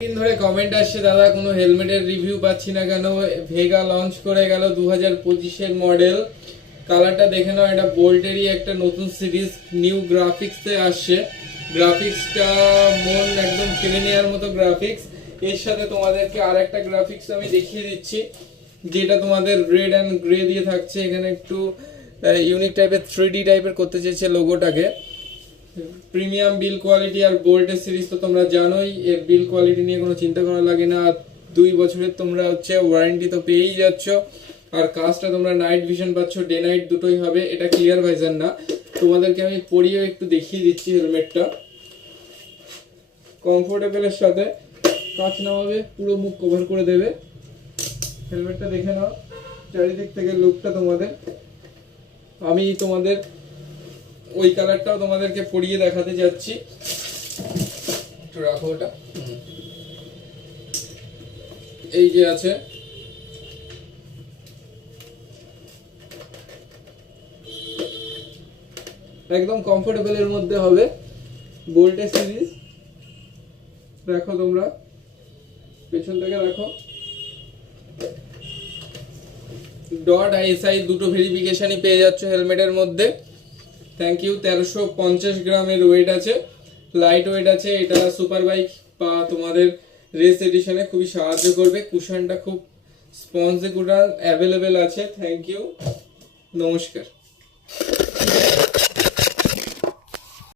দিন ধরে কমেন্ট আসছে, দাদা কোনো হেলমেটের রিভিউ পাচ্ছি না কেন। ভেগা লঞ্চ করে গেল 2025-এর মডেল। কালারটা দেখে নাও, এটা বোল্টেরই একটা নতুন সিরিজ, নিউ গ্রাফিক্সে আসছে। গ্রাফিক্সটা মন একদম কেড়ে নেওয়ার মতো গ্রাফিক্স। এর সাথে তোমাদেরকে আর একটা গ্রাফিক্স আমি দেখিয়ে দিচ্ছি, যেটা তোমাদের রেড অ্যান্ড গ্রে দিয়ে থাকছে। এখানে একটু ইউনিক টাইপের 3D টাইপের করতে চেয়েছে লোগোটাকে। প্রিমিয়াম বিল কোয়ালিটি আর বোল্টের সিরিজ তো তোমরা জানোই, এর বিল কোয়ালিটি নিয়ে কোনো চিন্তা করা লাগে না। 2 বছরের তোমরা ওয়ারেন্টি তো পেয়েই যাচ্ছ। আর কাজটা তোমরা নাইট ভিশন পাচ্ছ, ডে নাইট দুটোই হবে। এটা ক্লিয়ার ভাইজার না, তোমাদেরকে আমি পরিয়েও একটু দেখিয়ে দিচ্ছি। হেলমেটটা কমফোর্টেবলের সাথে কাঁচ নামাবে, পুরো মুখ কভার করে দেবে। হেলমেটটা দেখে নাও চারিদিক থেকে লুকটা তোমাদের। আমি তোমাদের ওই কালারটাও তোমাদেরকে পরিয়ে দেখাতে যাচ্ছি, একটু রাখো ওটা। এই যে আছে, একদম কমফোর্টেবলের মধ্যে হবে, বোল্টের সিরিজ। দেখো তোমরা পেছন থেকে দেখো, ডট আইএসআই দুটো ভেরিফিকেশনই পেয়ে যাচ্ছ হেলমেটের মধ্যে। Thank you. 1350 গ্রামের ওয়েট আছে, লাইট ওয়েট আছে। এটা সুপার বাইক বা তোমাদের রেস এডিশনে খুবই সাহায্য করবে। কুশনটা খুব স্পঞ্জি কুশন অ্যাভেলেবেল আছে। থ্যাংক ইউ, নমস্কার।